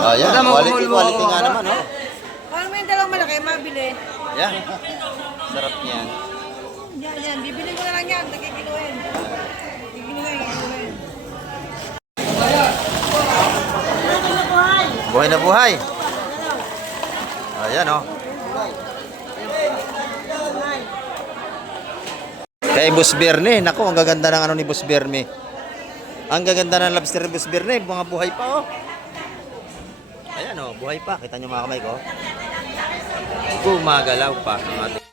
Ayan, quality nga naman, oh. Parang may dalawang malaki, mabili. Yan. Sarap niyan. Yan. Bibili ko na lang yan. Nakikiluhin. Kikiluhin. Buhay na buhay. Ayan, oh. Kay Boss Bernie. Naku, ang gaganda ng ano ni Boss Bernie. Ang gaganda ng lobster ni Boss Bernie. Mga buhay pa, oh. Ayan, oh. Buhay pa. Kita nyo mga kamay ko. Gumagalaw pa ang ating.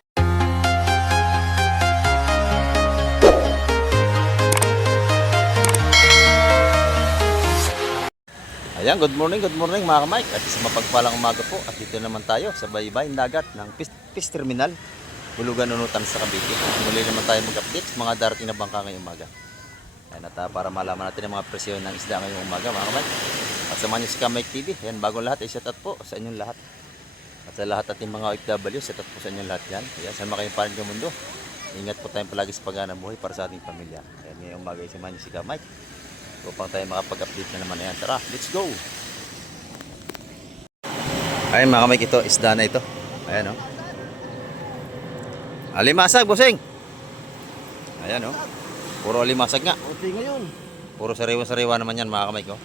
Ayan, good morning mga kamay. At sa mapagpalang umaga po. At dito naman tayo sa baybayin dagat ng Fish Terminal. Bulugan Unutan sa Cavite. Muli naman tayo mag-update sa mga darating na bangka ngayong umaga. Ayan, at para malaman natin ang mga presyo ng isda ngayong umaga mga kamay. At samahan nyo si Kamay TV. Ayan, bagong lahat ay shout out po sa inyong lahat. At sa lahat ating mga OFW, shout out po sa inyong lahat yan. Ayan, saan makayong parin ng mundo. Ingat po tayong palagi sa paghanap buhay para sa ating pamilya. Ayan, ngayong umaga ay samahan nyo si Kamay. Upang tayo makapag-update na naman. Ayan, tara, let's go! Ayan mga kamay, ito, isda na ito. Ayan, oh. Alimasag, bossing! Ayan, oh. Puro alimasag nga. Okay ngayon. Puro sariwa-sariwa naman yan mga kamay ko.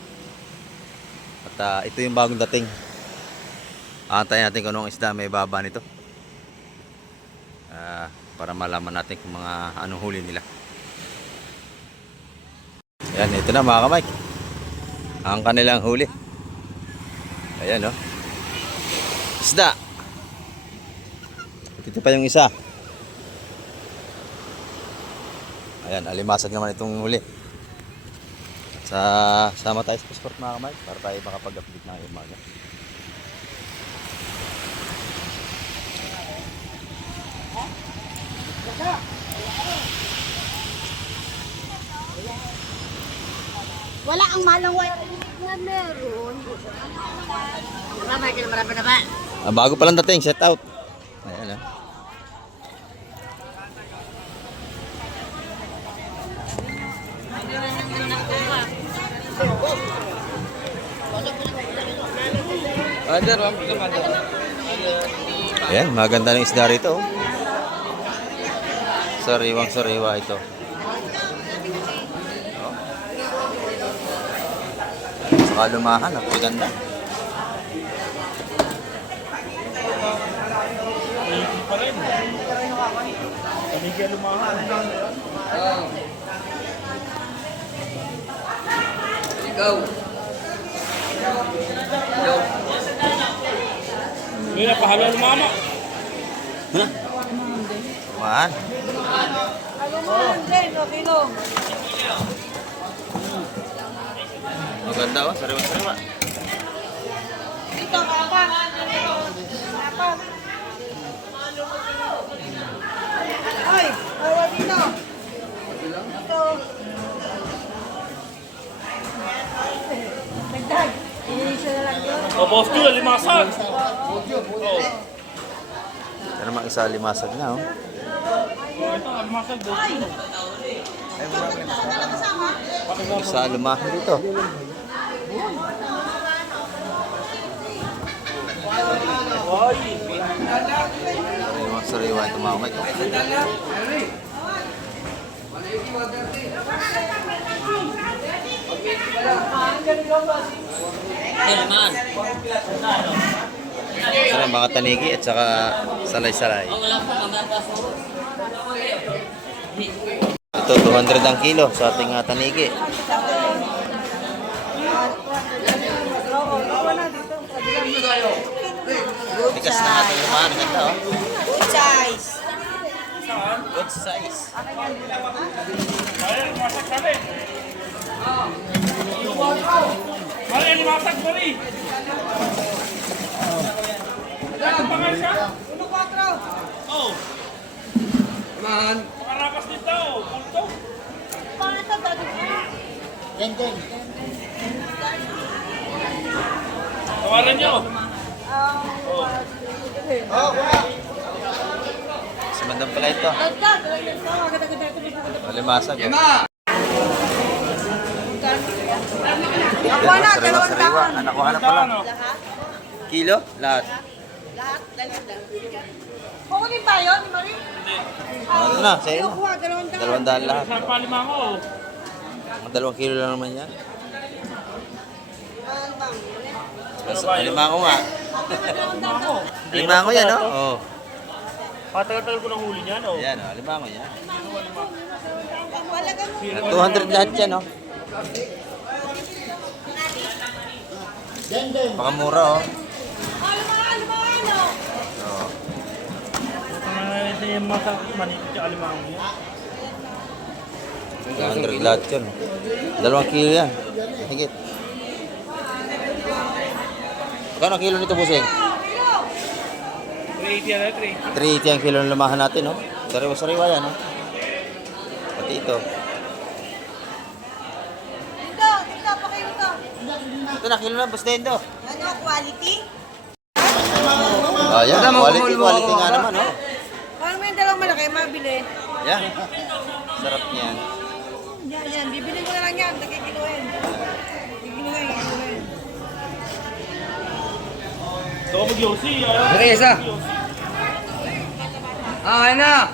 At ito yung bagong dating. Antayin natin kung anong isda may baba nito. Para malaman natin kung mga anong huli nila. Ayan, ito na mga kamay. Ang kanilang huli. Ayan, oh. Isda. Ito pa yung isa. Ayan, alimasag naman itong huli. Sama tayo sa sport mga kamay para tayo makapag-update na ngayong umaga. Wala ang malang white na meron. Marami na ba? Bago pa lang dating, set out. Ayan, oh. Ayan, maganda ng isda rito. Sariwang-sariwa ito. Saka lumahan, napaganda. Kanigya lumahan. Ikaw. May napahalo ng mama. Huh? Lumahan. Kilo. Maganda, oh. Sariwa-sariwa. Dito, kapag. Ay, awa dito. Ito. Nagdag. Inisyo na lang yun. O, boss ko, limasag. Ito naman isa limasag na, oh. Ito, limasag, boss ko. Isa lumahan dito. Sariwa ito mga kamay ko. Ito mga tanigi at saka salay-salay. Ito 200 ang kilo sa ating tanigi. Bigas na natin lumahan. Ganda, oh. Good size. Good size. Ay, limasag kami. Ay, limasag kami. Ano pa nga siya? 1-4. Oo. Man. Makarakas dito, punto. Paano ito, dati? Dendeng. Tawanan nyo. Sa bandang pala ito. Malimasag. Oh. Yema. Nakuha na, Sariwa, sariwa. 200. Nakuha na pala. Lahat? Kilo? Lahat. Lahat? Dalawa. Kukunin ba yun, Marie? Ano na, sa'yo na. Kuha, 200. 200 lahat. Sa palima ko. Mga 2 kilo lang naman yan. Ano bang? Lima ko nga. Lima ko yan, no? Oo. Patagal-tagal ko ng huli niyan, oh. Ayan, oh. Lima ko yan. Wala ka mo. 200 lahat yan, no? Pakamura, oh. Oo. Ito yung masak mani, tsaka limang niya. 200 lahat yan. 2 kilo yan. Higit. Kano kilo nito, Buseng? 380 yan, 380. 380 ang kilo ng lamahan natin, no? Sariwa-sariwa yan, no? Pati ito. Dito, dito, pa kayo ito. Ito na, kilo na, Bustendo. Ano, quality? Ayan, quality nga naman, no? Parang may dalawang malaki, mabili. Yan. Sarap niyan. Yan, bibilin ko na lang yan, nakikiluhin. Kikiluhin. Ito ko mag-yosi. Teresa. Ano na?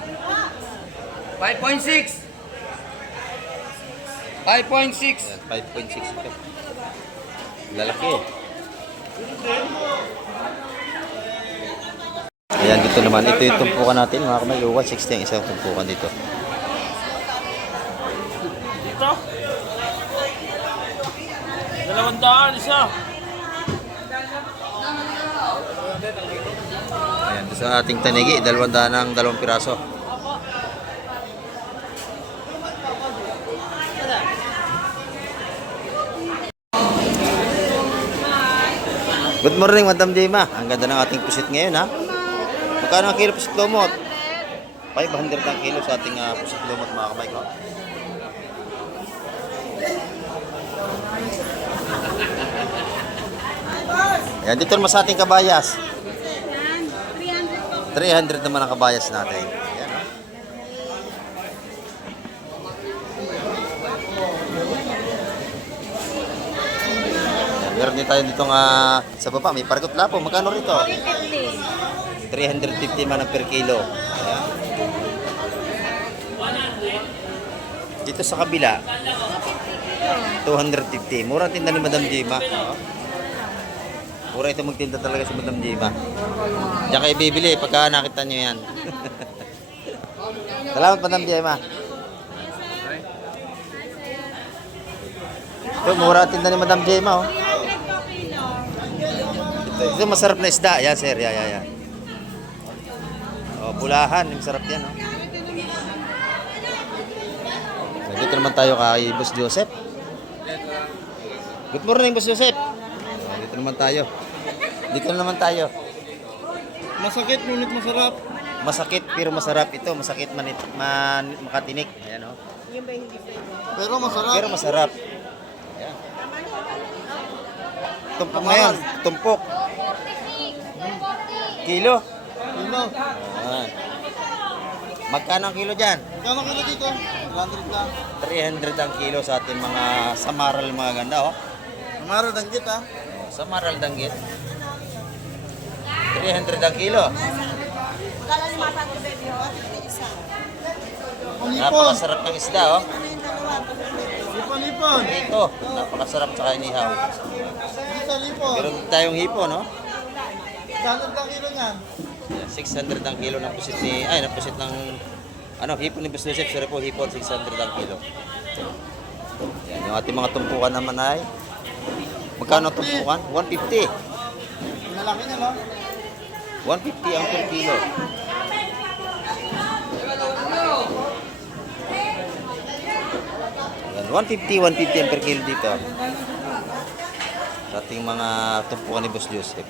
5.6. 5.6. Ayan, 5.6 ito. Lalaki. Ayan, dito naman. Ito yung tumpukan natin, mga kamay. 160 ang isang tumpukan dito. Dito. 200 isa. Ayan, doon sa ating tanigi, 200 ng 2 piraso. Good morning, Madam Jema. Ang ganda ng ating pusit ngayon, ha? Magkano ang kilo pusit lumot? 500 ang kilo sa ating pusit lumot, mga kamay ko. Ayan, dito naman sa ating kabayas. 300 naman ang kabayas natin. Ayan, ha? Ayan, meron din tayo dito sa baba. May paragot lapo. Magkano rito? 350 man ang per kilo. Ayan. Dito sa kabila, 250. Murang tinda ni Madam Jema. Oh. Mura ito magtinda talaga si Madam Jema. Diyan kayo bibili pagka nakita nyo yan. Salamat, Madam Jema. Ito, mura ang tinda ni Madam Jema. Oh. Ito masarap na isda. Yan, sir. Yan. Oh, pulahan. Masarap yan. Oh. Dito naman tayo kay Boss Joseph. Good morning, Boss Joseph. Oh, dito naman tayo. Masakit, ngunit masarap. Masakit pero masarap ito. Masakit makatinik. Ayan, oh. Pero masarap. Ayan. Tumpok ngayon. Tumpok. Kilo. Ayan. Magkano ang kilo dyan? Kano kilo dito? 100 lang. 300 ang kilo sa ating mga samaral mga ganda, oh. Maro danggit ha. Samaral danggit. 300 ang kilo. Kala ni Mata ko, baby, ho? Isa. Napakasarap ng isda, oh. Lipon. Ito, napakasarap sa inihaw. Dito lipon. Meron tayong hipo, no? 100 lang kilo niyan. 600 ang kilo ng pusit ng hipo ni Boss Joseph. Sorry po, hipo 600 ang kilo. Yan, yung ating mga tumpukan naman ay magkano ang tumpukan? 150. Malaki niya no? 150 ang per kilo. Yan, 150 ang per kilo dito. Sa ating mga tumpukan ni Boss Joseph.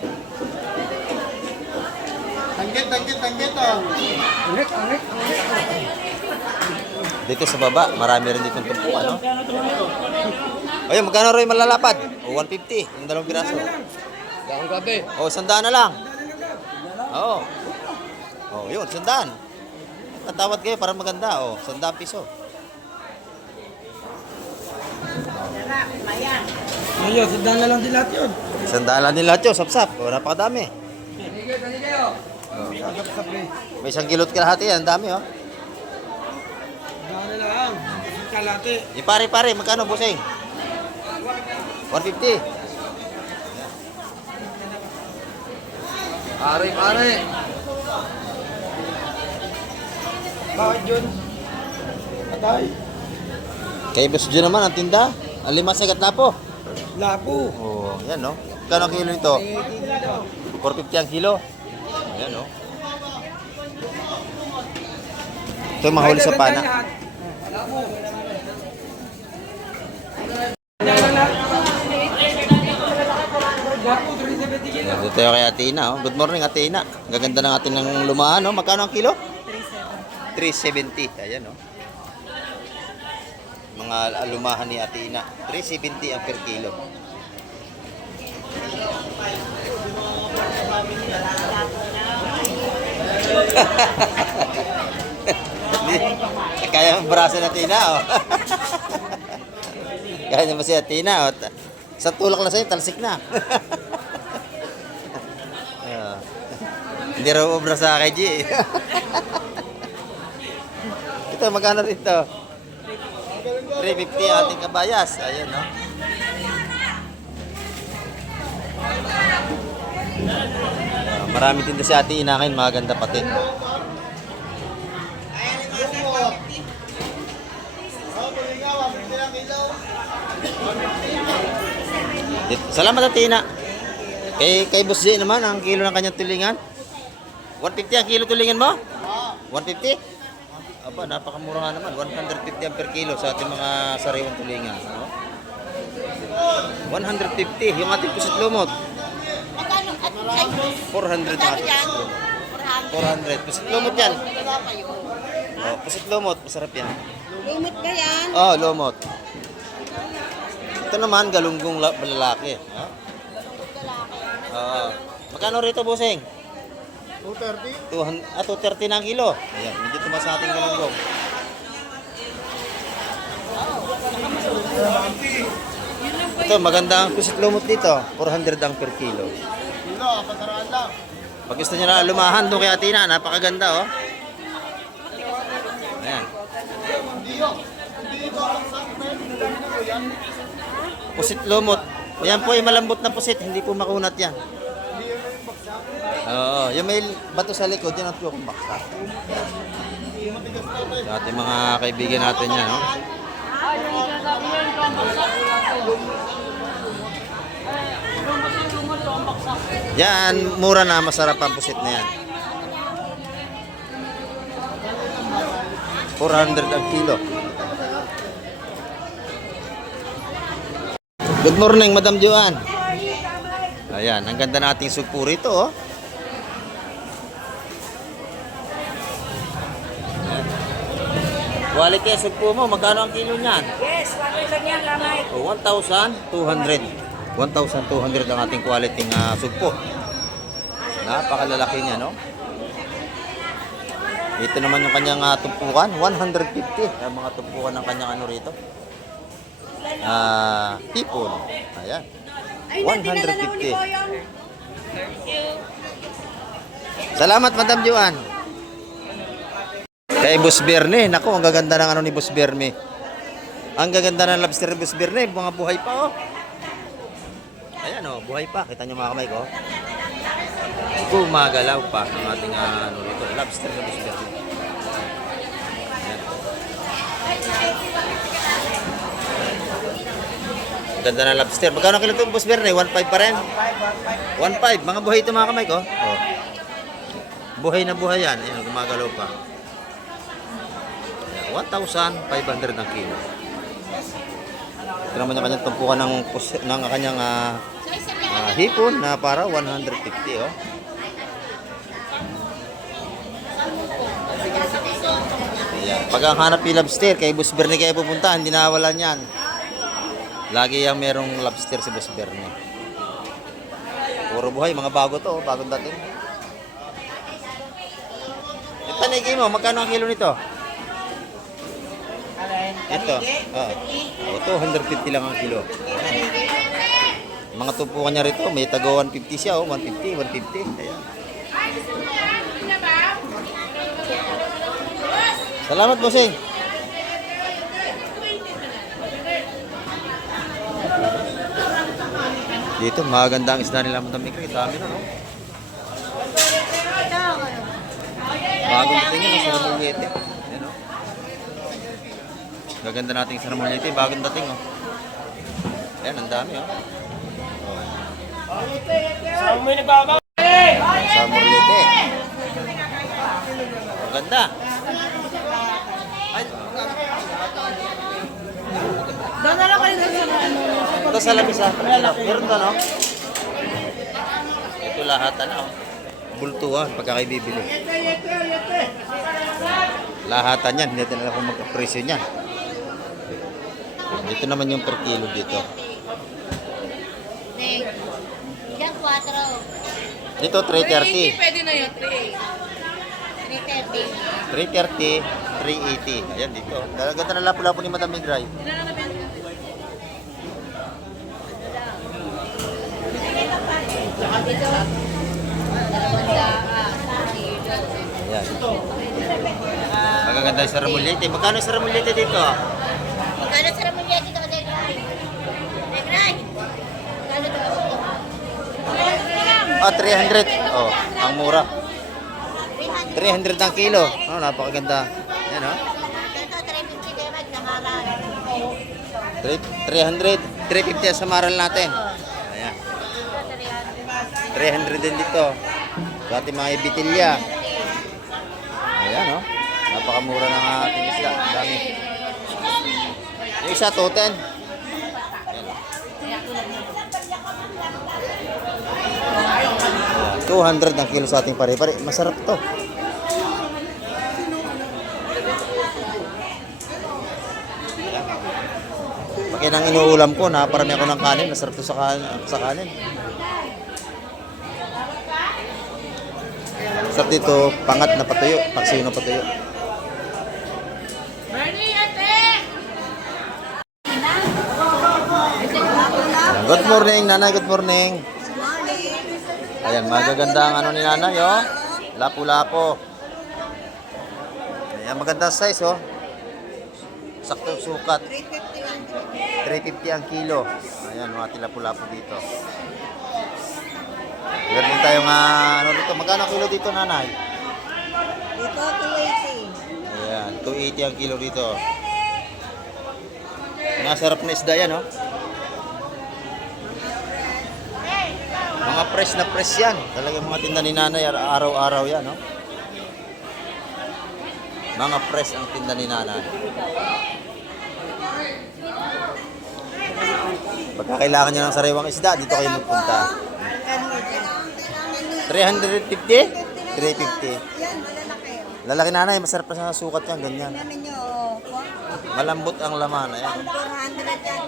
Danggit oh. Dito sa baba, marami rin ditong tumpukan, no? Ayun, magkano rin malalapad? O, 150, yung 2 piraso. O, 100 na lang. Oo. O, yun, 100. Tatawad kayo para maganda. O, 100 piso. Ngayon, sundan na lang din lahat yun. Isang daan din lahat yun, sapsap. O, napakadami. May 1 kilot kalahati yan, ang dami oh. Sundan na lang. Kalate. Pare-pare, magkano busing? 150. Pare. Bakit yun? Atay. Kay Boss Jun naman ang tinda. Ang 5 sagat na po. Lapo. Oh, yan no. Magkano ang kilo nito? 450 ang kilo. Ayan no. Ito yung mahuli sa pana. Dito tayo kay Ate Ina. Oh. Good morning Ate Ina. Gaganda ng ating ng lumaan. Oh. Magkano ang kilo? 370. Ayan oh. Mga lumahan ni Ate Ina. 370 ang per kilo. Kaya ang braso na Tina, oh. Kaya naman si Tina, oh. Sa tulak na sa'yo, talsik na. Hindi raw obra sa kay G. Ito, magkano rito? 350 ang ating kabayas. Ayun, no? Marami din si Ate Ina ngayon, maganda pati. Salamat Ate Ina. Kay Boss J naman, ang kilo ng kanyang tulingan. 150 ang kilo tulingan mo? 150? Aba, napakamura nga naman. 150 ang per kilo sa ating mga sariwang tulingan. No? 150. Yung ating pusit lumot. 400 ang ating pusit lumot. 400. Pusit lumot yan. Oh, pusit lumot. Masarap yan. Lumot ba yan? Oh, lumot. Ito naman, galunggong lalaki. Ha? Magkano rito, Busing? 230. 230 na ang kilo. Ayan, medyo tumas sa ating galunggong. Ito, maganda ang pusit lumot dito. 400 ang per kilo. Kilo, pataraan lang. Pag gusto nyo na lumahan doon kay Atina, napakaganda, oh. Ayan. Pusit lumot. Yan po ay malambot na pusit, hindi po makunat yan. Oo, yung may bato sa likod, yan ang tuyok baksa. Sa ating mga kaibigan natin yan, no? Yan, mura na, masarap ang pusit na yan. 400 ang kilo. Good morning, Madam Joan. Ayan, ang ganda na ating sugpo rito, oh. Ayan. Quality ang sugpo mo, magkano ang kilo niyan? Yes, wala lang yan, lamay. 1,200. 1,200 ang ating quality nga sugpo. Napakalalaki niya, no? Ito naman yung kanyang tumpukan, 150. Ang mga tumpukan ng kanyang ano rito. Hipon. Ayan. 150. Salamat, Madam Joan. Kay Boss Berne. Naku, ang gaganda ng ano ni Boss Berne. Ang gaganda ng lobster ni Boss Berne. Mga buhay pa, oh. Ayan, oh. Buhay pa. Kita nyo mga kamay ko. Gumagalaw pa ang ating ano rito. Lobster ni Boss Berne. Ayan. Ganda ng lobster. Magkano kilo ito, Boss Berne? 1.5 pa rin? 1.5. Mga buhay ito mga kamay ko. Oh. Buhay na buhay yan. Ayan, gumagalaw pa. 1,500 ang kilo. Ito naman yung kanyang tumpukan ng kanyang hipon na para 150. Oh. Ayan. Pag ang hanap yung lobster, kay Boss Berne kayo pupunta, hindi nawalan yan. Lagi yung merong lobster si Boss Berne. Puro buhay, mga bago to, bagong dating. Ito tanigi mo, magkano ang kilo nito? Ito, 250 lang ang kilo. Mga tumpukan niya rito, may taga 150 siya, 150, 150. Ayan. Salamat, bossing. Dito, maganda ang isda nila Madam Mikri. Dami na, no? Bagong tingin, no? Saramuliete. Ayan, no? Gaganda nating saramuliete. Bagong dating, oh. Ayan, ang dami, oh. Saramuliete. Maganda. Doon na lang kayo sa ano. Ito sa labis, ha? Meron to, no? Ito lahat, ano? Bultuhan, pagka kayo bibili. Lahatan yan, hindi natin alam kung magkapresyo niyan. Dito naman yung per kilo dito. Yan, 4. Dito, 330. Pwede na yun, 330. 330, 380. Ayan, dito. Ganda na lapo-lapo ni Madam Migray. Ayan. Magaganda yung saramulite. Magkano yung saramulite dito? Magkano sa ramon yan dito, Degray? Degray! Magkano dito? Ah, 300. Oh, ang mura. 300. 300 ang kilo. Oh, napakaganda. Yan, oh. Ito, 350 kayo magkakaral. 300, 350 sa maral natin. Ayan. 300 din dito. Sa ating mga ibitilya. Ayan, oh. Napakamura ng ating isda. Dami. Yung isa, 210. Ayan, oh. 200 ang kilo sa ating pare-pare. Masarap to. Pag yan ang inuulam ko, naparami ako ng kanin. Masarap to sa kanin. Masarap dito, pangat na patuyo. Paksiyo na patuyo. Good morning, Nanay. Good morning. Ayan, magaganda ang ano ni Nanay, oh. Lapu-lapo. Ayan, magandang size, oh. Saktong sukat. 350 ang kilo. Ayan, mga lapu-lapo dito. Meron din tayong, ano dito. Magkano ang kilo dito, Nanay? Dito, 280. Ayan, 280 ang kilo dito. Masarap na isda yan, oh. Mga fresh na fresh yan. Talagang mga tinda ni Nanay, araw-araw yan, no? Mga fresh ang tinda ni Nanay. Pagka kailangan nyo ng sariwang isda, dito kayo magpunta. 350? 350. Yan, malalaki. Lalaki, Nanay, masarap na sa sukat yan, ganyan. Ano nyo, Malambot ang laman, ayan. 400 yan,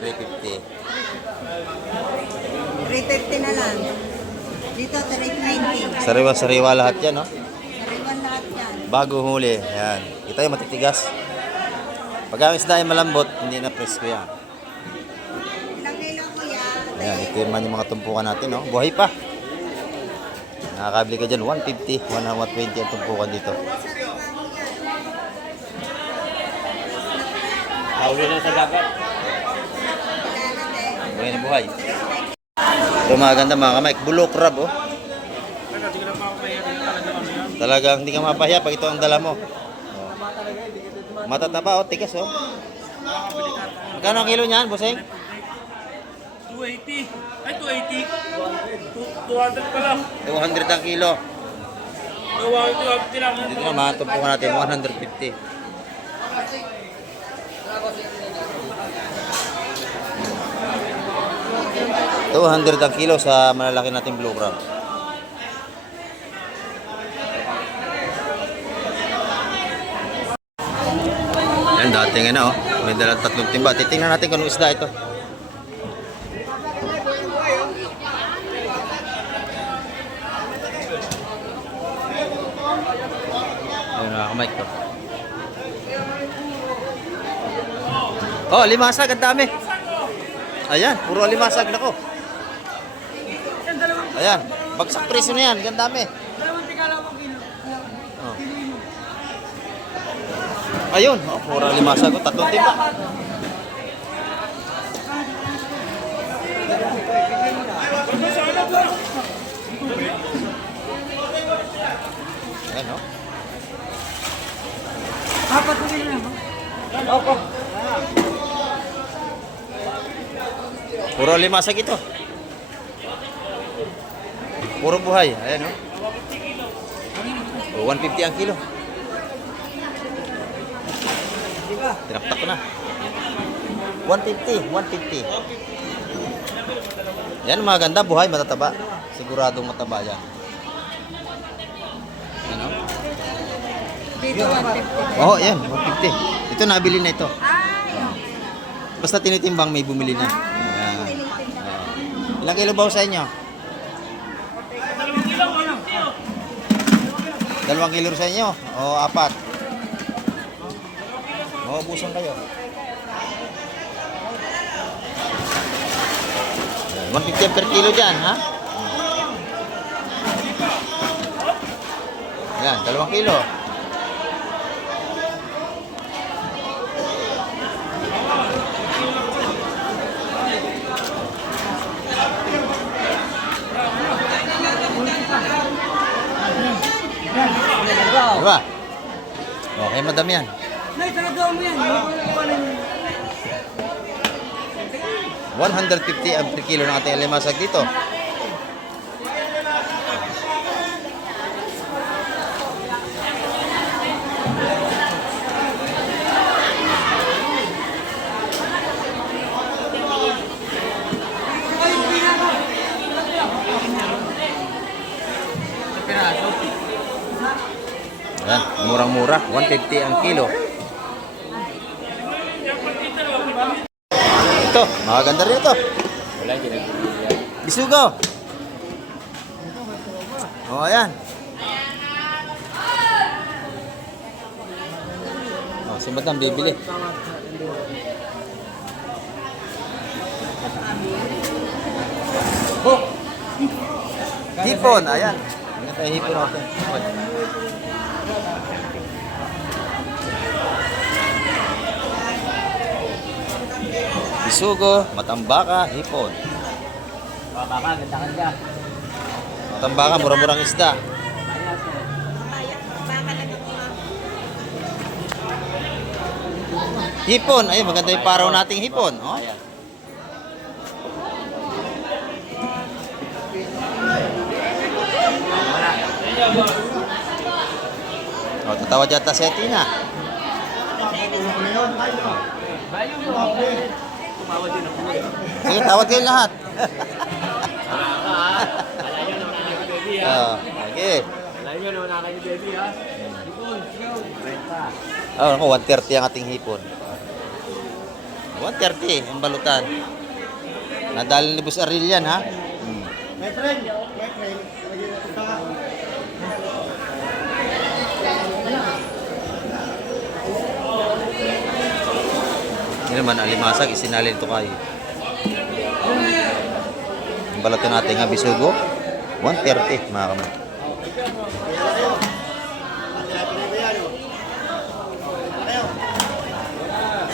350 350. na lang. 350 na lang. Dito, 390. Sariwa-sariwa lahat yan, no? Sariwan lahat yan. Bago huli, ayan. Kita yung matitigas. Pag ang isda ay malambot, hindi na presko yan. Ilang kilo ko yan? Ayan, ito naman yung mga tumpukan natin, no? Buhay pa. Nakakabili ka dyan, 150, 120 ang tumpukan dito. Hawli na sa dagat. Buhay na buhay. Ito maganda mga kamay, bulo crab, oh. Talagang hindi ka mapahiya pag ito ang dala mo. Oh. Matataba, oh, tigas, oh. Magkano ang kilo niyan, bossing? 280. Ay, 280. 200 pa lang. 200 ang kilo. 250 lang. Dito na mga tumpukan natin, 150. $200 ang kilo sa malalaki nating blue crab. Yan, dating ano, oh. May dalang 3 timba. Titingnan natin kung anong isda ito. Ayun, nakakamike ko. Oh, limasa, ang dami. Ayan, puro alimasag na ko. Ayan, bagsak presyo na yan. Ganda dami. Oh. Ayun, oh, puro alimasag ko. Tatlong timba. Ayan, oh. Puro limasag ito. Puro buhay. Ayan, oh. Oh, 150 ang kilo. Tinaktak ko na. 150, 150. Yan, maganda. Buhay, matataba. Siguradong mataba yan. Ano? Dito 150. Oh, yan, 150. Ito, nabili na ito. Basta tinitimbang, may bumili na. Ilang kilo ba sa inyo? 2 kilo sa inyo? O 4? Maubusan kayo. 150 per kilo dyan, ha? Yan, 2 kilo. Diba? Okay, madam yan. Nay, talaga mo yan. 150 ang per kilo ng ating alimasag dito. Yan, murang-mura, 150 ang kilo. Ito, makaganda rin ito. Bisugo. Oh, ayan. Oh, si madam bibili. Hipon, ayan. Ano tayo hipon natin? Bisugo, matambaka, hipon. Baka, ganda-ganda. Matambaka, mura-murang isda. Hipon, ay maganda yung paraw nating hipon. Oh. Oh, tatawad yata si Atina. Sige, tawad kayo lahat. Oh, okay. Oh, ako 130 ang ating hipon. 130 ang balutan. Nadali ni Boss Aril yan, ha? My friend. Hindi naman alimasag, isinalin ito kayo. Ang balutan natin nga bisugo, 130 mga kamay.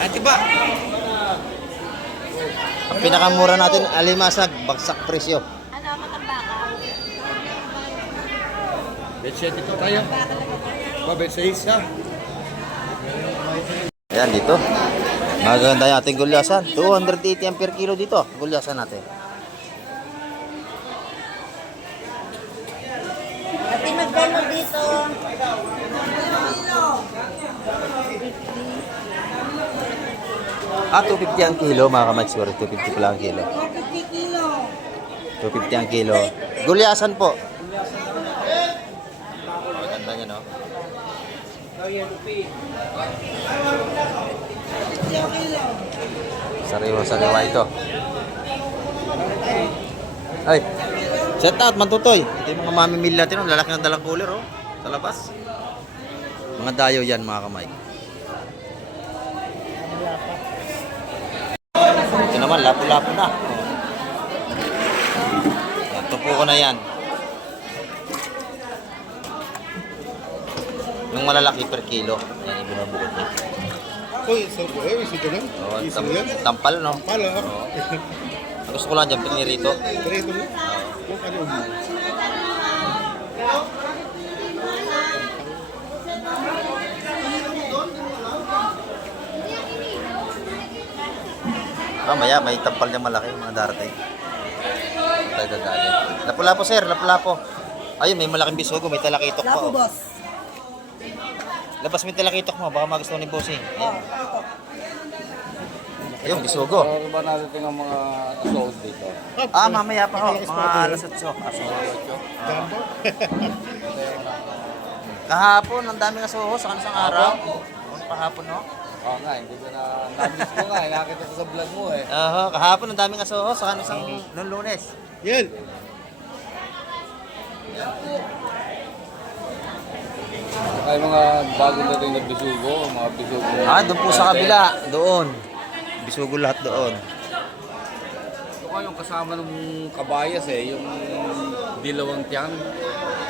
At diba? Ang pinakamura natin, alimasag, bagsak presyo. Ano, matambaka? Bet-set ito tayo. Bet 6 ha. Ayan, dito. Maganda yung ating gulyasan. 280 ang per kilo dito. Gulyasan natin. Ati magkano dito? Ah, 250 ang kilo, mga kamay. Sorry, 250 pala ang kilo. 50 kilo. 250 ang kilo. Gulyasan po. Maganda niya, no? Sariwa ito. Ay, shout out, Mantutoy. Ito yung mga mamimili natin, oh. Lalaki ng dalang cooler, oh. Sa labas. Mga dayo yan, mga kamay. Ito naman, lapo-lapo na. Yan, tupo ko na yan. Yung malalaki per kilo. Yan yung binabukod mo. Uy, sarap po. Eh, ito lang. Oh, Iso yan. tampal, no? Pala. Gusto ko lang dyan, pinirito. Perito mo. Kung ano mo. Maya, may tampal niya malaki, mga darating. Tayo dadali. Lapu-lapo, sir, lapu-lapo. Ayun, may malaking bisugo, may talakitok pa. Lapo, Oh. boss. Labas mo yung talakitok mo, baka magustuhan ni Bossing. Oh, Ayun, bisugo. Ano ba natin ang mga sold dito? Mamaya pa ho, mga alas 8. Jumbo. Kahapon, ang daming asuho sa kanisang araw. Kahapon, no? Oo nga, hindi ko na namiss ko nga. Nakita ko sa vlog mo eh. Kahapon, ang daming asuho sa kanisang noong Lunes. Yan. Ay mga bago natin na bisugo, mga bisugo. Doon po sa kabila, doon. Bisugo lahat doon. Ito nga yung kasama ng kabayas eh, yung dilawang tiyan.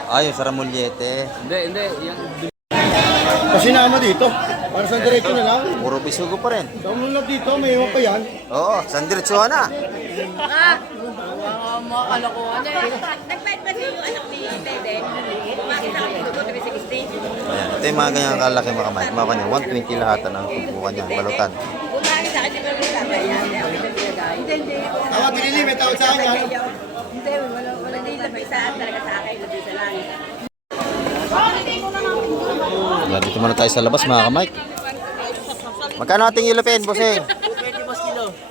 Yung sa Ramuliete. Hindi, yung Kasi naman dito. Para sa diretso na lang. Puro bisugo pa rin. Damulat dito, may iwan pa yan. Oo, sandiretsuhan na. mga kalokohan na eh. Nagbayad ba yung anak ni Tede? Bakit nakapito ko 360? Ayan, ito yung mga ganyan kalaki mga kamay. Mga kanya, 120 lahat ng tumpukan niya, balutan. Kumain sa akin yung mga sabi niya. Hindi. Tawag dinili, may tawag sa akin. Hindi, wala din labay sa talaga sa akin. Hindi sa langit. Yan, dito muna tayo sa labas mga kamay. Magkano ating ilapin, bossing?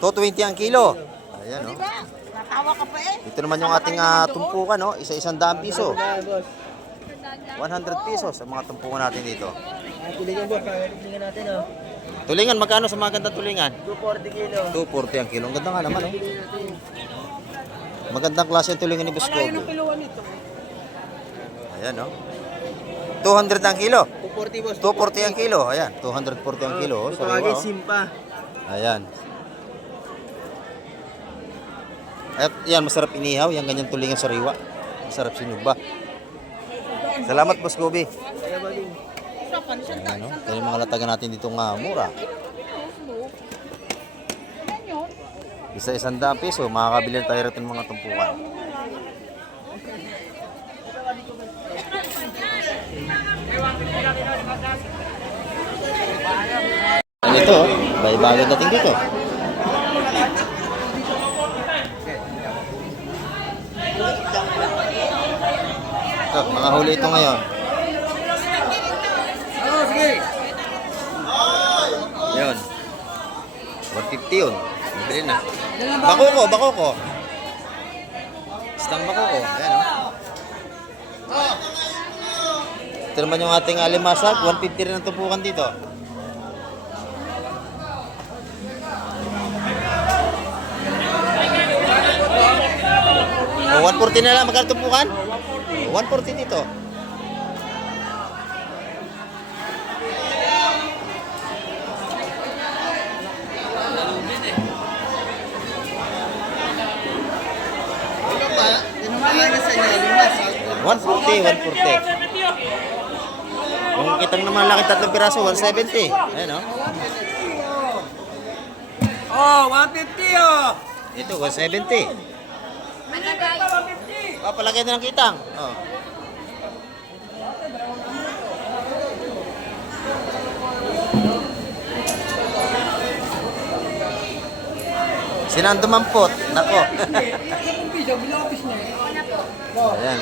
220 ang kilo. Ayan, no? Natawa ka pa eh. Ito naman yung ating tumpukan, no? Isa-100 piso. 100 pesos ang mga tumpukan natin dito. Tulingan boss, tulingan natin oh. Tulingan, magkano sa mga gandang tulingan? 240 kilo. 240 ang kilo. Ang ganda nga naman, oh. Magandang klase ang tulingan ni Boss Kobe. Kiluan nito. Ayan, no? 200 ang kilo. 240 boss. 240 ang kilo. Ayan, 240 ang kilo. Oh, sariwa, oh. simpa. Ayan. At yan, masarap inihaw. Yan, ganyan tulingan sariwa. Masarap sinuba. Salamat, Boss Kobe. Ayan, no? Kaya yung mga latagan natin dito nga, mura. Isa-100 piso, makakabili tayo rito ng mga tumpukan. Ito, may bago dating dito. Ito, mga huli ito ngayon. Yun. 150 yun. Bili na. Bakoko. Stang bakoko. Ayan, oh. Ito naman yung ating alimasag. 150 rin ang tumpukan dito. O, 140 na lang. Magkano tumpukan? 140 dito. Yung kitang naman laki 3 piraso, 170. Ayan, oh. Oh, 150 oh. Ito, 170. Palagay na ng kitang. Oh. Sinang dumampot? Nako. Ayan.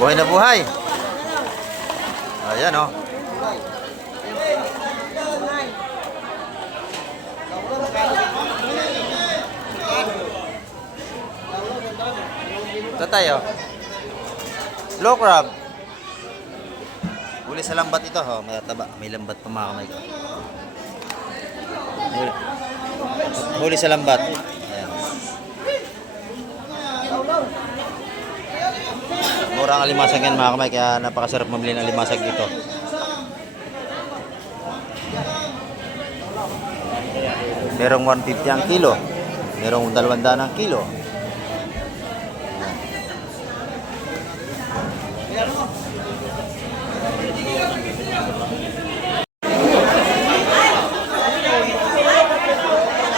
Buhay na buhay. Ayan, oh. Ito tayo. Low crab. Huli sa lambat ito. Oh, may taba. May lambat pa mga kamay ko. Huli sa lambat. Ayan. Mura ang alimasag yan mga kamay. Kaya napakasarap mamili ng alimasag dito. Merong 150 ang kilo. Merong 200 ang kilo.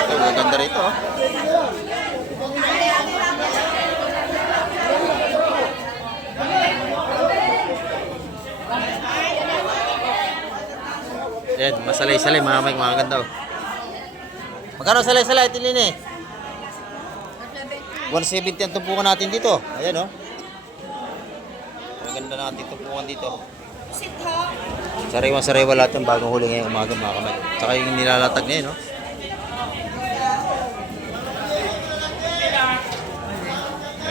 Ay, maganda rito. Oh. Yan, masalay-salay, mga may mga ganda. Oh. Magkano salay-salay, Tilini? 170 ang tumpukan natin dito. Ayan, oh. Maganda natin tumpukan dito. Sariwa-sariwa lahat yung bagong huli ngayong umaga, mga kamay. Tsaka yung nilalatag na yun, oh.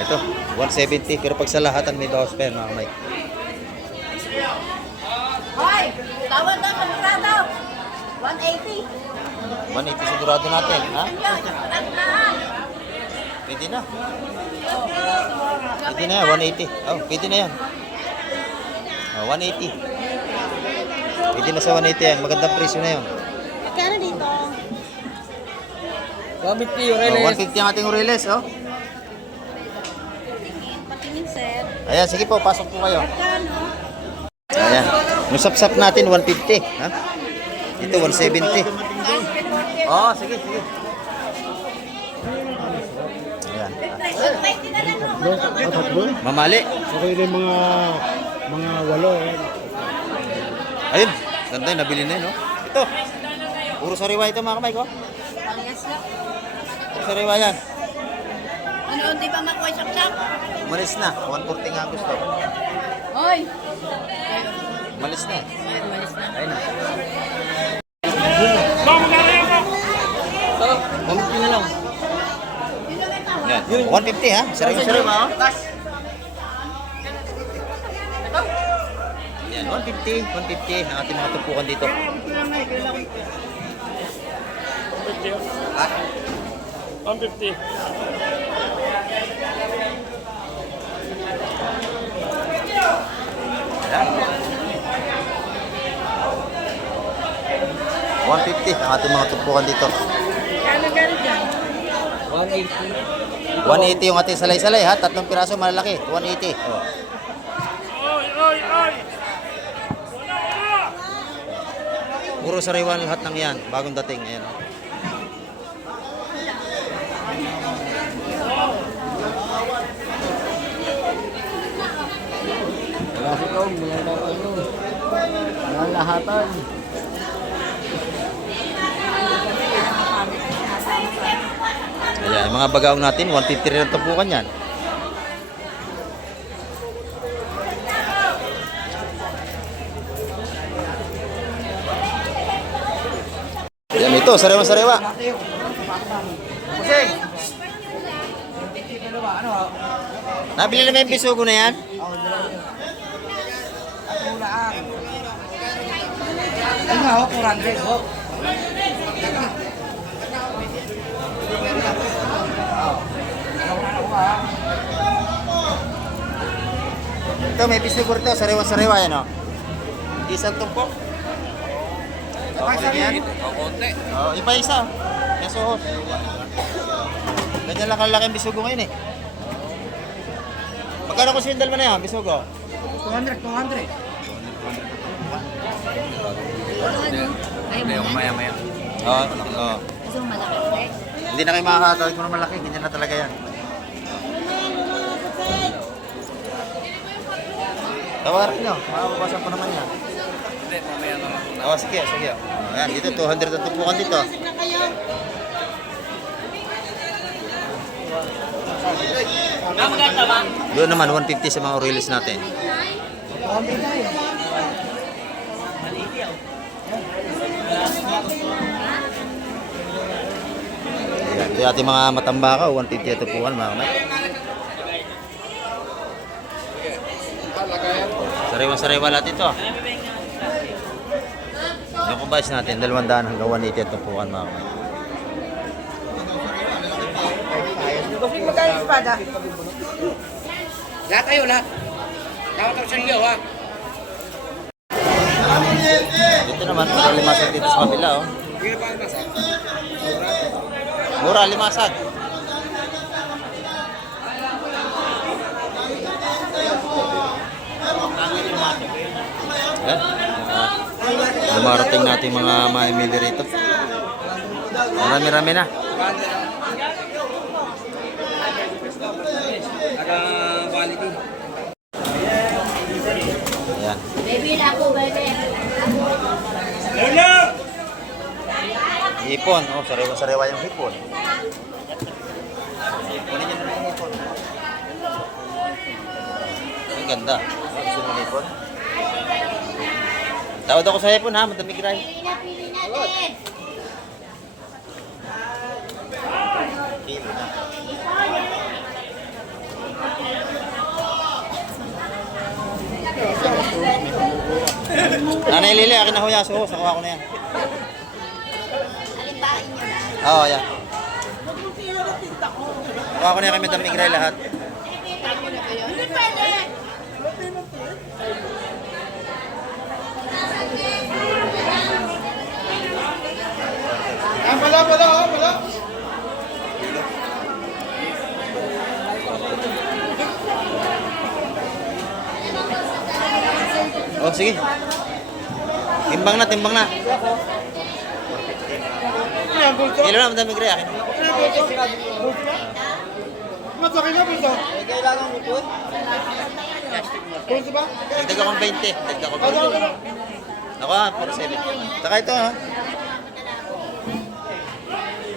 Ito, 170. Pero pag sa lahatan may bawas pa yan, mga kamay. Hoy! Tawad na, magkano? 180. 180 sigurado natin, ha? Yan, Pwede na. Pwede na yan, 180. Oh, pwede na yan. Oh, 180. Pwede na sa 180 yan. Magandang presyo na yun. Magkano dito? 150 yung Oh, 150 ang ating Oreles, oh. Patingin, sir. Ayan, sige po, pasok po kayo. Magkano? Ayan. Yung sap-sap natin, 150. Ha? Ito, 170. Oo, sige, sige. Ayan. Mamali. Okay na yung mga walo. Ayun, ganda yun, nabili na yun, no? Ito. Puro sariwa ito, mga kamay ko. Puro sariwa yan. Ano, hindi pa makuha sak-sak? Umalis na. 140 nga gusto. Hoy! Umalis na. Ayun na. Mampi na lang. Yan. 150 ha? Sariwa-sariwa, oh. Yan, 150. 150 ang ating mga tumpukan dito. Ha? 150. Ayan. 150 ang ating mga tumpukan dito. Kano dyan? 180. 180 yung ating salay-salay ha. 3 piraso malalaki. 180. Oh. Puro sariwan lahat ng yan. Bagong dating. Ayan. Oh. Wala si Tom, wala daw ano. Wala lahatan. Ayan, yung mga bagaong natin, 150 rin ang tumpukan yan. Ayan, ito, sariwa-sariwa. Nabili na ba yung bisugo na yan? Ay nga, 400. Ito, may bisugo rito, sariwa-sariwa yan, oh. Isang tumpok. Okay yan. Konti. Oh, iba isa. Yan suhos. Ganyan lang kalaki ang bisugo ngayon eh. Magkano ko sindal mo na yan, bisugo? 200. Hindi, maya-maya. Oo. Oo. Gusto mo malaki? Hindi na kayo makakatawag mo na malaki. Ganyan na talaga yan. Tawarin nyo. Makababasan ko naman yan. Hindi, mamaya na lang. Oo, sige, sige. Ayan, dito 200 ang tumpukan dito. Doon naman, 150 sa mga Aurelis natin. Ayan, ito yung ating mga matambaka, 150 ang tumpukan, mga kamay. Sariwa-sariwa lahat ito. Yung kubayas natin, 200 hanggang 180 ang tumpukan, mga kamay. Magkano espada? Lahat tayo, lahat. Dapat ako sa liyaw, ha? Dito naman, para limasag dito sa kabila, oh. Hindi na pa ang masa. Mura, limasag. Yan. Dumarating natin mga mamimili rito. Marami-rami na. Ayan. Baby na ako, baby. Hipon. Oh, sariwa-sariwa yung hipon. Kunin niyo na yung hipon. Ang ganda. Gusto mo ng hipon? Tawad ako sa hipon ha, madami gray. Pili natin. Kilo na. Nanay Lili, akin na ho yaso. Sakuha ko na yan. Alimbain nyo na. Oo, yan. Sakuha ko na yan kay Madam Migray lahat. Hindi pwede. Wala. Oh, sige. Timbang na, timbang na. Kilo na, Madam Migray, akin. Matlaki nga, bulto. Kailangan mo po? Bulto ba? Dagdag akong 20. Dagdag akong 20. Ako ha, 47. Saka ito ha.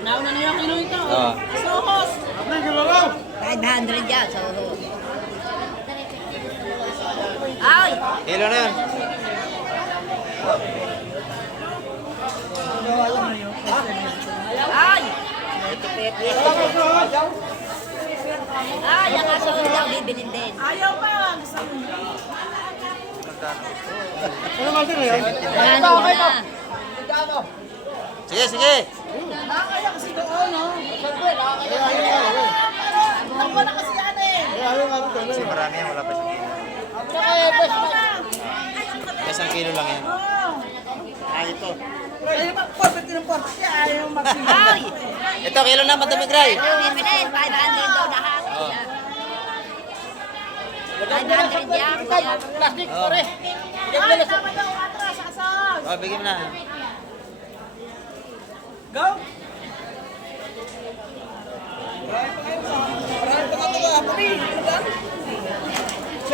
Nauna na yung kilo ito. Oo. Sohos. May kilo lang. 500 yan sa ulo. Ay! Kilo na yan. Ay! Ay, ang aso ko daw bibilin din. Ayaw pa. Gusto mo. Ano ba sila yan? Ano na? Sige, sige. Nakakaya kasi doon, no? Ako na kasi yan eh. Kasi marami yan, wala pa siyang kilo. Isang kilo lang yan. Ayaw pa, 40 ng 40. Ayaw magsimba. Ay! Ito, kilo na, Madam Migray. Bibilin, 500 daw lahat. Oo. 500 yan. Plastic, Oo. pare. Ay, tama daw, atras, asas. Oh, bigyan mo na. Go!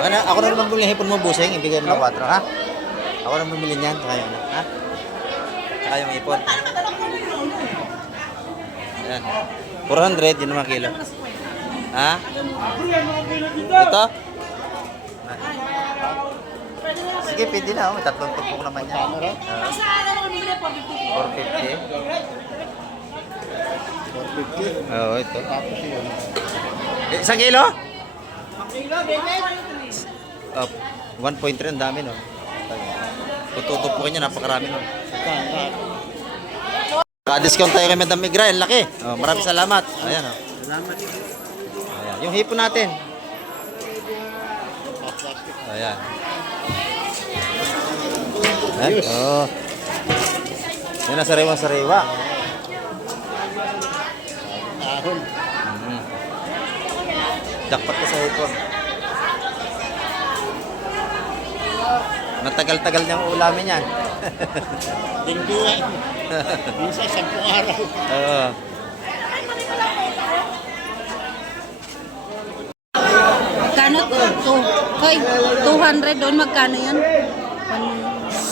Ako na naman bumili hipon mo, busing. Ibigay mo na 4, ha? Ako na bumili niyan. Tsaka yun, ha? Tsaka yung hipon. Ayan. 400, yun naman kilo. Ha? Ito? Sige, pwede na. Oh. May 3 tupok naman yan. Saan ako bumili po? 450. 450? Oo, ito. Isang kilo? Oh, 1.3, ang dami, no? Kung tutupukin niya, napakarami, no? Discount tayo kay Madam Migray, ang laki. Oh, maraming salamat. Ayan, oh. Salamat. Ayan. Yung hipon natin. Ayan. Ayan. Oh. Yan ang sariwa-sariwa. Jackpot ka sa hipon. Matagal-tagal niyang ulamin yan. Lingguan. Minsan 10 araw. Oo. Magkano to? Hoy, 200 doon, magkano yan?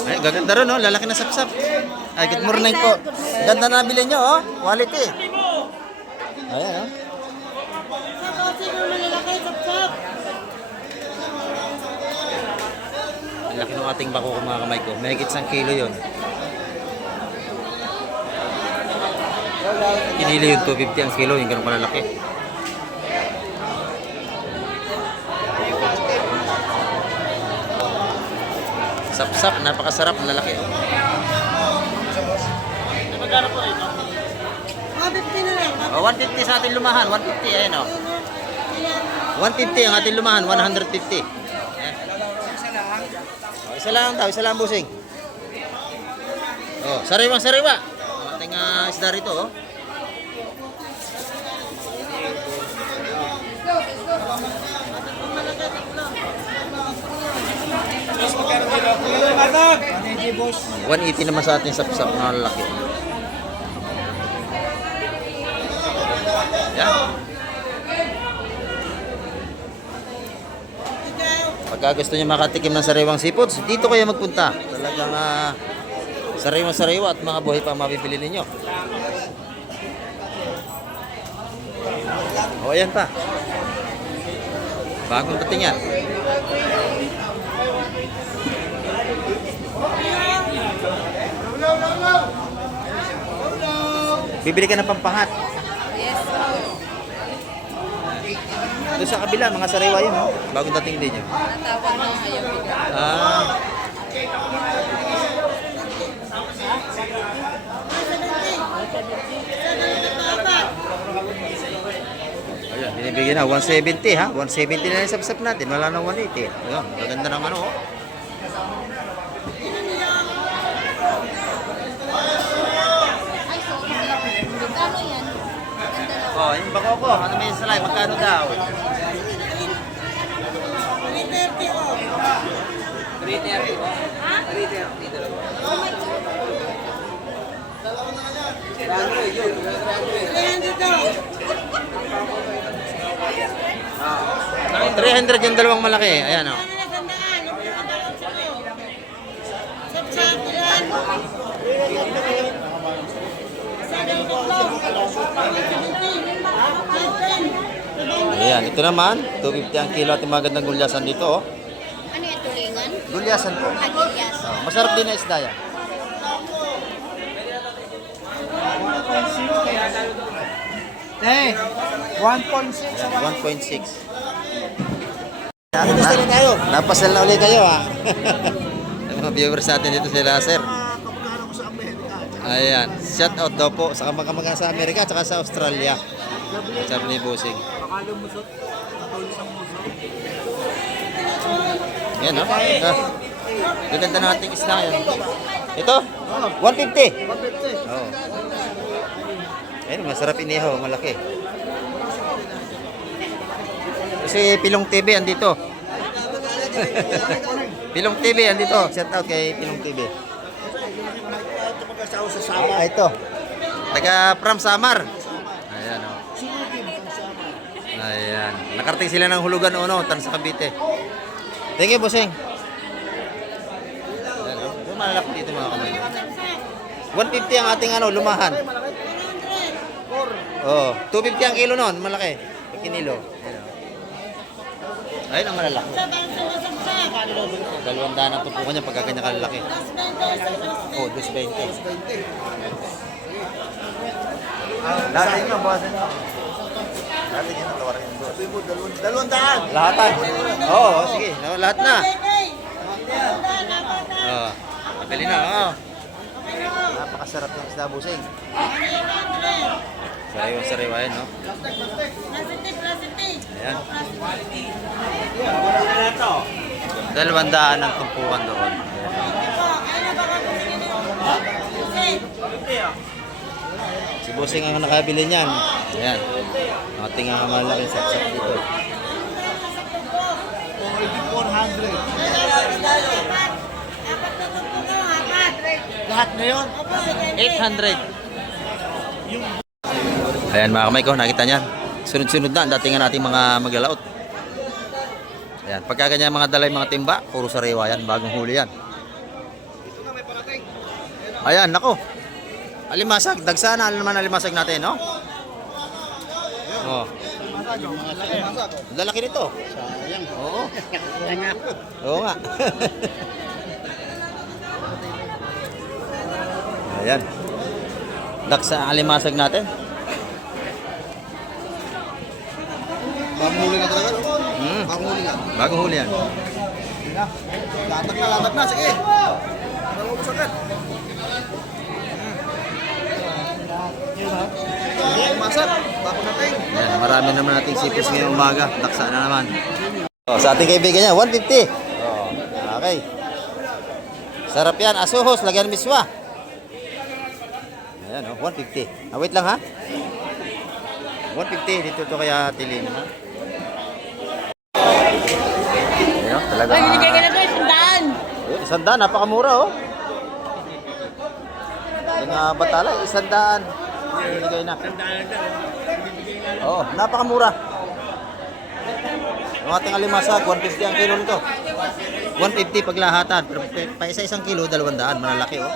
Ay, gaganda rin, oh. Lalaki na sapsap. Ay, good morning po. Ganda na nabili nyo, oh. Quality. Ayan, oh. Ang laki ng ating bako, mga kamay ko. Mahigit 1 kilo yun. Kinili yung 250 ang kilo, yung ganun kalalaki. Sapsap, napakasarap, lalaki. Magkano po ito? 150 na lang. 150 sa ating lumahan, 150, ayan o. 150 ang ating lumahan, 150. Ayan. Isa lang daw, isa lang busing. Oh, sariwang sariwa. Ang ating isda rito, oh. you, boss. 180 naman sa ating sapsap na lalaki. Yan. Pagka gusto niyo makatikim ng sariwang seafoods, dito kayo magpunta. Talagang sariwa-sariwa at mga buhay pa mabibili ninyo. O, ayan pa. Bagong dating yan. Bibili ka ng pampangat. Yes. Doon sa kabila, mga sariwa yun, oh. Bagong dating din yun. Natawag mo ayaw bigay. Ah. Ayan, binibigyan na 170 ha. 170 na yung sapsap natin. Wala nang 180. Ayun, maganda ng ano, oh. Ay, sorry. Magkano yan? Ganda lang. Oh, yung bako ko, ano may salay, magkano daw? 300 yung dalawang malaki. Ayan, oh. Ayan, ito naman, 250 ang kilo at yung magandang gulyasan dito, oh. Ano yan, tulingan? Gulyasan po. Agilyas. Oh, masarap din na isda yan. Eh, 1.6 sa 1.6. Napasal na ulit kayo, ha. Ang mga viewers natin dito sila, sir. Ayan, shout out daw po sa kamag-kamag sa Amerika at sa Australia. Sabi ni Bossing. Yan, no? Ito. Gaganda ng ating isda yan. Ito? 150. Oo. Ayun, masarap inihaw, malaki. Kasi Pilong TV andito. Pilong TV andito. Shout out kay Pilong TV. Ito. Taga from Samar. Ayan, oh. Ayan. Nakarating sila ng Hulugan Uno, tan sa Cavite. Thank you, Bossing. Ayan, oh. Yung malalaki dito mga kamay. 150 ang ating lumahan. Oh, 250 ang kilo noon, malaki. Kinilo. Ayun ang malalaki. 200 ang tumpukan niya pagka kanya kalalaki. Oh, 220. Lahat nyo, bawasan nyo. Lahat nyo, natawarin yung 200. Lahatan? Oo, sige. Lahat na. Oh, pabili na. Oh. Napakasarap ng isda, Bossing. Sariwa-sariwa yan, no? Ayan. 200 ang tumpukan doon. Si Bossing ang nakabili niyan. Ayan. Ating ang malaking saksak dito. 400. Lahat na yun? 800. Ayan mga kamay ko, nakita niyan. Sunod-sunod na ang datingan nating mga maglalaot. Ayan, pagka ganyan mga dalay mga timba, puro sariwa yan, bagong huli yan. Ayan, nako. Alimasag, dagsana naman alimasag natin, no? Oh. Lalaki nito. Sayang. Oo. Oo nga. Ayan. Daksa ang alimasag natin. Bagong huli na talaga. Bagong huli na. Bagong huli yan. Latak na. Sige. Nalubos agad. Masak. Bagong natin. Yan, marami naman nating sipos ngayong umaga. Daksa na naman. Oh, sa ating kaibigan niya, 150. Oh, okay. Sarap yan. Asuhos, lagyan miswa. Ayan, oh, 150. Ah, wait lang ha. 150 dito to kaya Tilin, ha. Ayan, talaga. Ay, binigay ka na doon, 100. Ayun, 100, napakamura, oh. Yung batala, 100. Binigay na. Oo, napakamura. Yung ating alimasag, 150 ang kilo nito. 150 paglahatan. Pero pa isa-isang kilo, 200. Malalaki, oh.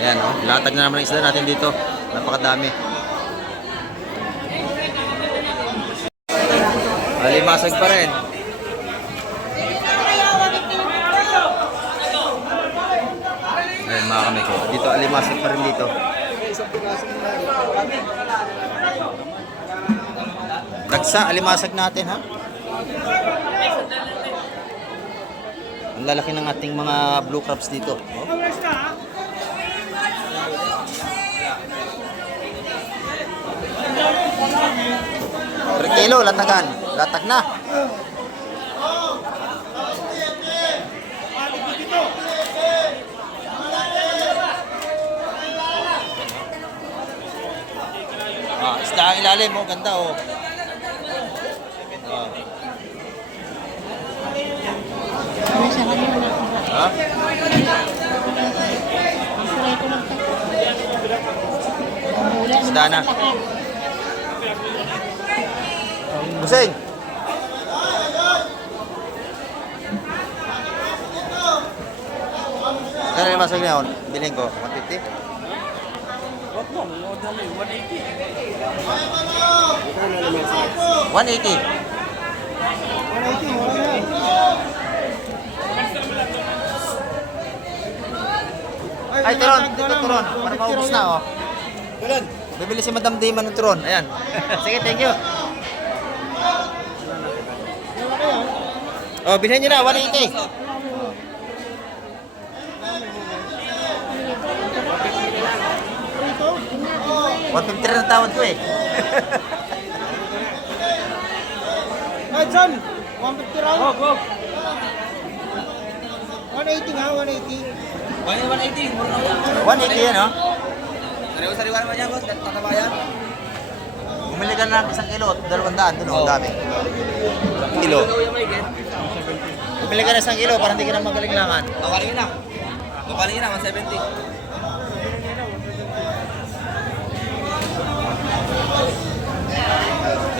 Ayan, oh. Latag na naman ang isda natin dito. Napakadami. Alimasag pa rin. Ayan mga kamay ko. Dito alimasag pa rin dito. Dagsa alimasag natin ha. Ang lalaki ng ating mga blue crabs dito. Oh. Per kilo, latagan. Latag na. Isda ang ilalim mo, ganda oh. Ha? Isda na. Busing. Kaya yung masag niya, bilhin ko, 150? 180. Ay, turon. Dito, turon. Para maubos na, oh. Turon. Bibili si Madam Diman ng turon. Ayan. Sige, thank you. Oh, bilhin nyo na, 180. $150 rin ang tawad ko eh. Ay, John! 150 raw? Oh, go! 180 nga, 180. 180 yan, oh. Sariwa-sariwa naman yan, boss. Tataba yan. Bumili ka ng 1 kilo, 200 doon, oh, dami. Kilo. Bumili ka ng 1 kilo para hindi ka na magaling-langan. Kapaling na. Kapaling na, 170.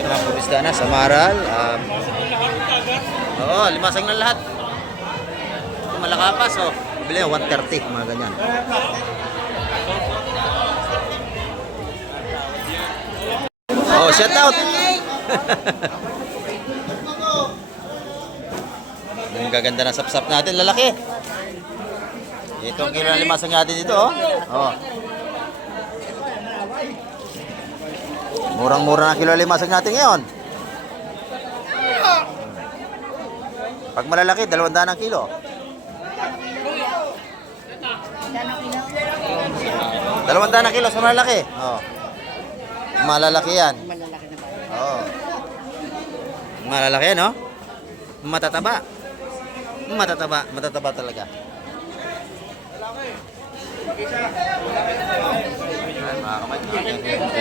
Ito mga pulisda na sa Maral. Oo, limasag na lahat. Ito malakapas, oh. Bili 130, mga ganyan. Oh, shout out. Ang gaganda ng sapsap natin, lalaki. Ito ang kilo na limasag natin dito, oh. Oh. Murang-mura na kilo limasag natin ngayon. Pag malalaki, 200 ang kilo. 200 ang kilo sa malalaki. Oh. Malalaki yan. Oh. Malalaki yan, oh. Matataba. Matataba talaga. Ayan, mga kamay.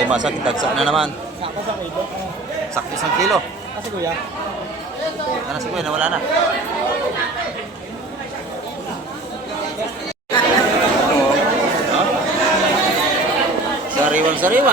Limasag, dagsa na naman. Sakto 1 kilo. Kasi kuya? Ano si Kuya, nawala na. Sariwa.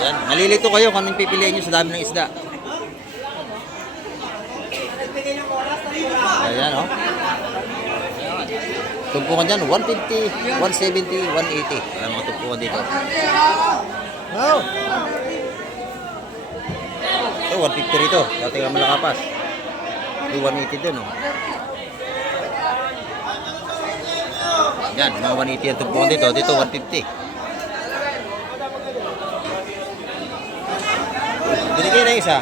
Ayan, malilito kayo kung anong pipiliin nyo sa dami ng isda. Ayan, oh. Tumpukan dyan, 150, 170, 180. Ayan mga tumpukan dito. Wow! Ito, 150 rito. Dati ka malakapas. Ito, 180 dun, oh. Yan, mga 180 ang tumpukan dito. Dito, 150. Binigay na yung isa.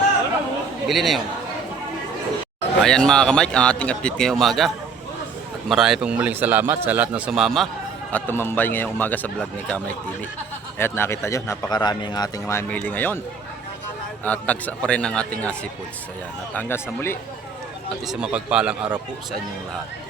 Bili na yun. Ayan mga kamike, ang ating update ngayong umaga. At marami pong muling salamat sa lahat ng sumama at tumambay ngayong umaga sa vlog ni Kamike TV. At nakita nyo, napakarami ang ating mamili ngayon. At tagsa pa rin ang ating seafoods. Ayan, at hanggang sa muli. At isang mapagpalang araw po sa inyong lahat.